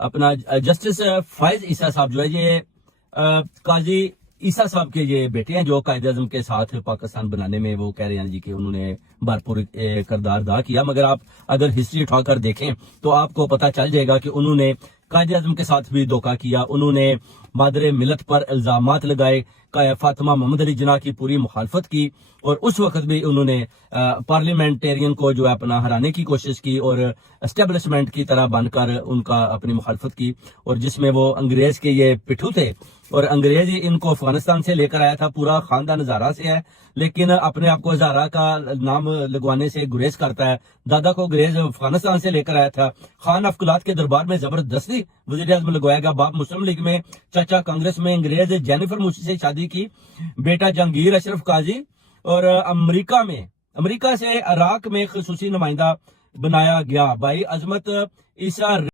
اپنا جسٹس فائز عیسیٰ صاحب جو ہے یہ قاضی عیسیٰ صاحب کے یہ بیٹے ہیں جو قائد اعظم کے ساتھ پاکستان بنانے میں وہ کہہ رہے ہیں جی کہ انہوں نے بھرپور کردار ادا کیا، مگر آپ اگر ہسٹری اٹھا کر دیکھیں تو آپ کو پتہ چل جائے گا کہ انہوں نے قائد اعظم کے ساتھ بھی دھوکہ کیا، انہوں نے مادر ملت پر الزامات لگائے، فاطمہ محمد علی جناح کی پوری مخالفت کی، اور اس وقت بھی انہوں نے پارلیمنٹیرین کو جو ہے اپنا ہرانے کی کوشش کی اور اسٹیبلشمنٹ کی طرح بن کر ان کا اپنی مخالفت کی، اور جس میں وہ انگریز کے یہ پٹھو تھے، اور انگریز ہی ان کو افغانستان سے لے کر آیا تھا، پورا خاندان ہزارہ سے ہے، لیکن اپنے آپ کو ہزارہ کا نام لگوانے سے گریز کرتا ہے۔ دادا کو انگریز افغانستان سے لے کر آیا تھا، خان افقلات کے دربار میں زبردستی وزیر اعظم لگوایا گیا، باپ مسلم لیگ میں، چچا کانگریس میں، انگریز جینیفر موسی سے شادی کی، بیٹا جہانگیر اشرف قاضی، اور امریکہ سے عراق میں خصوصی نمائندہ بنایا گیا۔ بھائی عظمت عیسیٰ